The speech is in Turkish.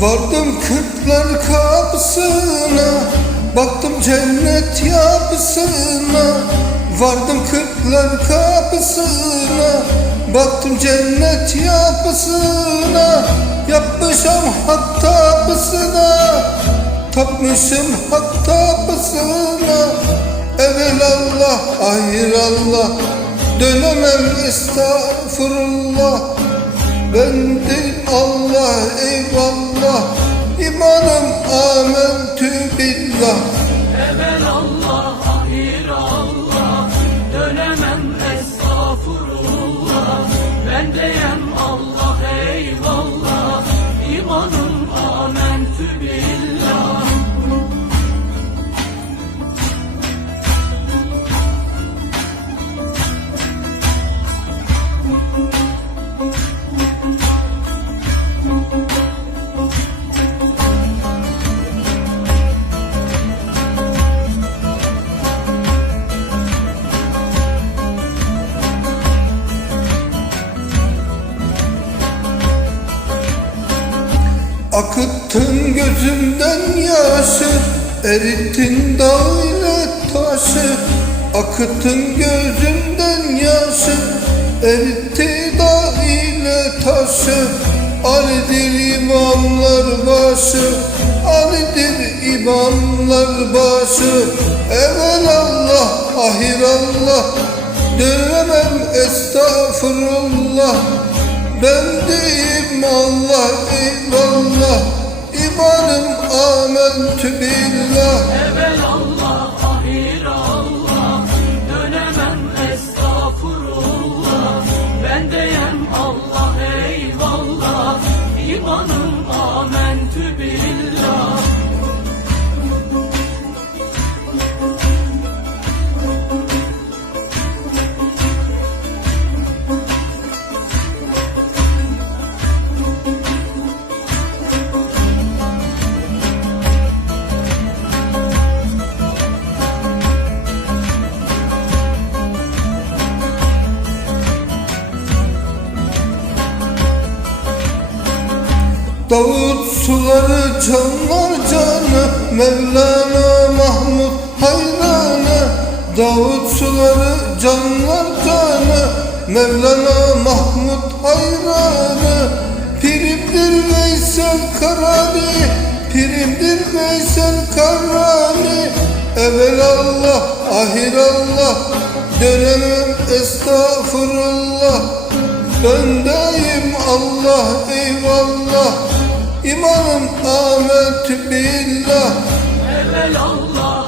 Vardım kırklar kapısına Baktım cennet yapısına. Vardım kırklar kapısına Baktım cennet yapısına. Yapmışım hak tapısına Tapmışım hak tapısına. Evelallah Allah. Dönemem estağfurullah ben değil Allah eyvallah. İmanım amentü billah. Evvel Allah, ahir Allah. Dönemem estağfurullah. Ben deyem Allah eyvallah Akıttın gözümden yaşı Erittin dağ ile taşı Akıttın gözümden yaşı Eritti dağ ile taşı Ali'dir imamlar başı Ali'dir imamlar başı Evvel Allah, ahir Allah Dönemem estağfurullah ben deyim Allah eyvallah. İmanım amentü billah. Evvel Davut suları canlar canı Mevlana Mahmud hayranı. Davut suları canlar canı Mevlana Mahmud hayranı. Pirimdir Veysel Karani Pirimdir Veysel Karani. Evvel Allah, ahir Allah Dönemem estağfurullah. Bendeyim Allah eyvallah İmanım amentü billah Evvel Allah,